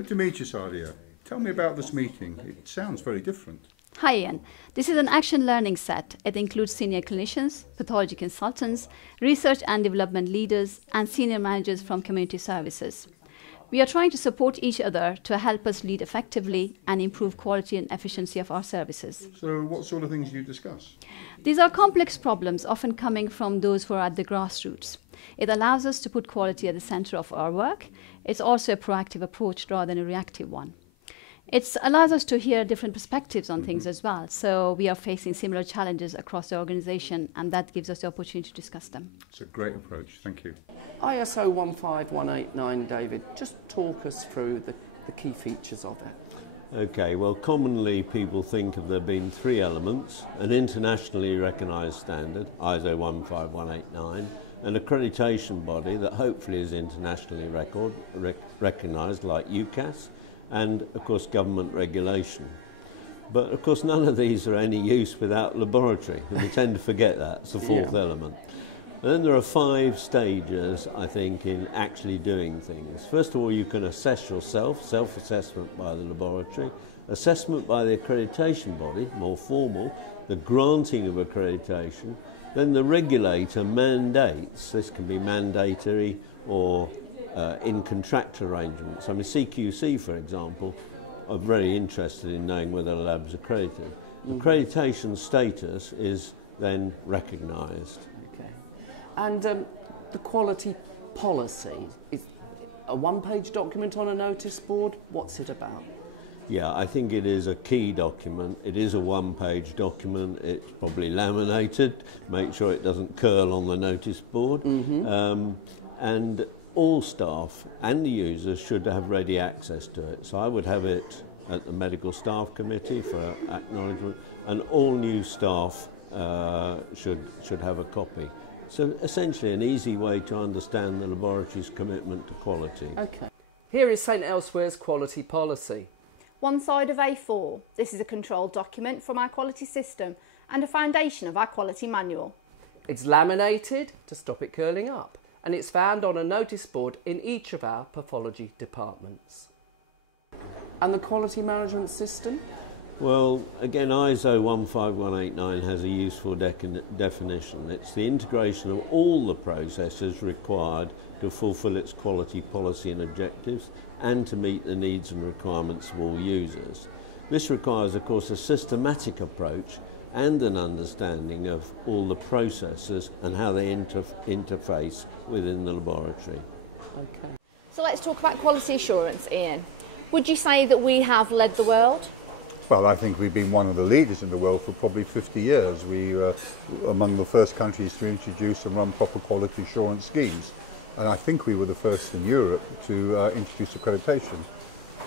Good to meet you, Sadia. Tell me about this meeting. It sounds very different. Hi Ian. This is an action learning set. It includes senior clinicians, pathology consultants, research and development leaders, and senior managers from community services. We are trying to support each other to help us lead effectively and improve quality and efficiency of our services. So what sort of things do you discuss? These are complex problems, often coming from those who are at the grassroots. It allows us to put quality at the center of our work. It's also a proactive approach rather than a reactive one. It allows us to hear different perspectives on things as well. So we are facing similar challenges across the organization, and that gives us the opportunity to discuss them. It's a great approach. Thank you. ISO 15189, David, just talk us through the key features of it. Okay, well, commonly people think of there being three elements: an internationally recognised standard, ISO 15189, an accreditation body that hopefully is internationally recognised, like UCAS, and of course government regulation. But of course none of these are any use without laboratory, and we tend to forget that. It's the fourth element. And then there are 5 stages, I think, in actually doing things. First of all, you can assess yourself, self-assessment by the laboratory, assessment by the accreditation body, more formal, the granting of accreditation, then the regulator mandates. This can be mandatory or in contract arrangements. I mean, CQC, for example, are very interested in knowing whether a lab's accredited. Accreditation status is then recognised. Okay. And the quality policy, is a one-page document on a notice board? What's it about? Yeah, I think it is a key document. It is a one-page document. It's probably laminated. Make sure it doesn't curl on the notice board. And all staff and the users should have ready access to it. So I would have it at the medical staff committee for acknowledgement, and all new staff should have a copy. So essentially an easy way to understand the laboratory's commitment to quality. Okay. Here is St Elsewhere's quality policy. One side of A4. This is a controlled document from our quality system and a foundation of our quality manual. It's laminated to stop it curling up, and it's found on a notice board in each of our pathology departments. And the quality management system? Well, again, ISO 15189 has a useful definition. It's the integration of all the processes required to fulfil its quality policy and objectives and to meet the needs and requirements of all users. This requires, of course, a systematic approach and an understanding of all the processes and how they interface within the laboratory. Okay. So let's talk about quality assurance, Ian. Would you say that we have led the world? Well, I think we've been one of the leaders in the world for probably 50 years. We were among the first countries to introduce and run proper quality assurance schemes. And I think we were the first in Europe to introduce accreditation.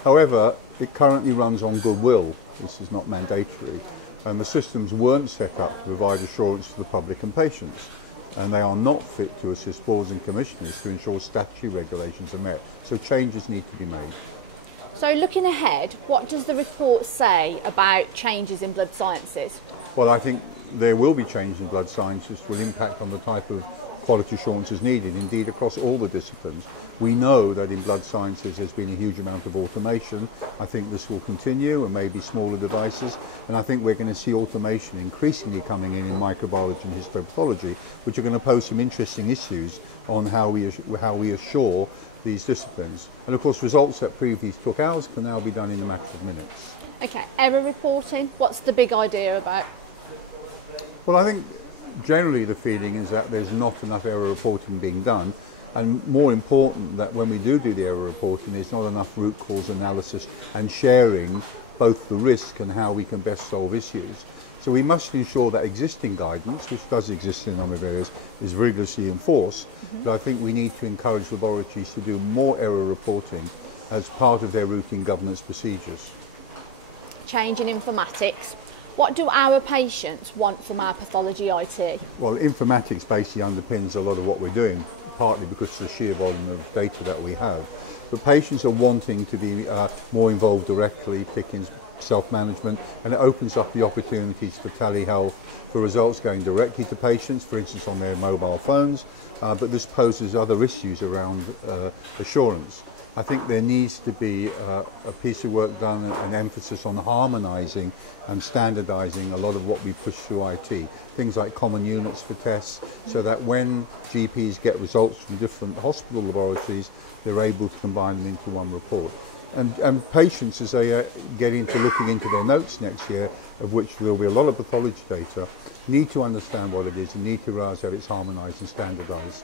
However, it currently runs on goodwill. This is not mandatory. And the systems weren't set up to provide assurance to the public and patients. And they are not fit to assist boards and commissioners to ensure statutory regulations are met. So changes need to be made. So looking ahead, what does the report say about changes in blood sciences? Well, I think there will be changes in blood sciences that will impact on the type of quality assurance is needed, indeed across all the disciplines. We know that in blood sciences there's been a huge amount of automation. I think this will continue, and maybe smaller devices, and I think we're going to see automation increasingly coming in microbiology and histopathology, which are going to pose some interesting issues on how we assure these disciplines. And of course results that previously took hours can now be done in a matter of minutes. Okay, error reporting, what's the big idea about? Well, I think generally the feeling is that there's not enough error reporting being done, and more important that when we do the error reporting, there's not enough root cause analysis and sharing both the risk and how we can best solve issues. So we must ensure that existing guidance, which does exist in a number of areas, is rigorously enforced. But I think we need to encourage laboratories to do more error reporting as part of their routine governance procedures. Change in informatics. What do our patients want from our pathology IT? Well, informatics basically underpins a lot of what we're doing, partly because of the sheer volume of data that we have. But patients are wanting to be more involved directly, particularly in self-management, and it opens up the opportunities for telehealth, for results going directly to patients, for instance on their mobile phones, but this poses other issues around assurance. I think there needs to be a piece of work done, an emphasis on harmonising and standardising a lot of what we push through IT. Things like common units for tests, so that when GPs get results from different hospital laboratories, they're able to combine them into one report. And patients, as they get into looking into their notes next year, of which there will be a lot of pathology data, need to understand what it is and need to realise that it's harmonised and standardised.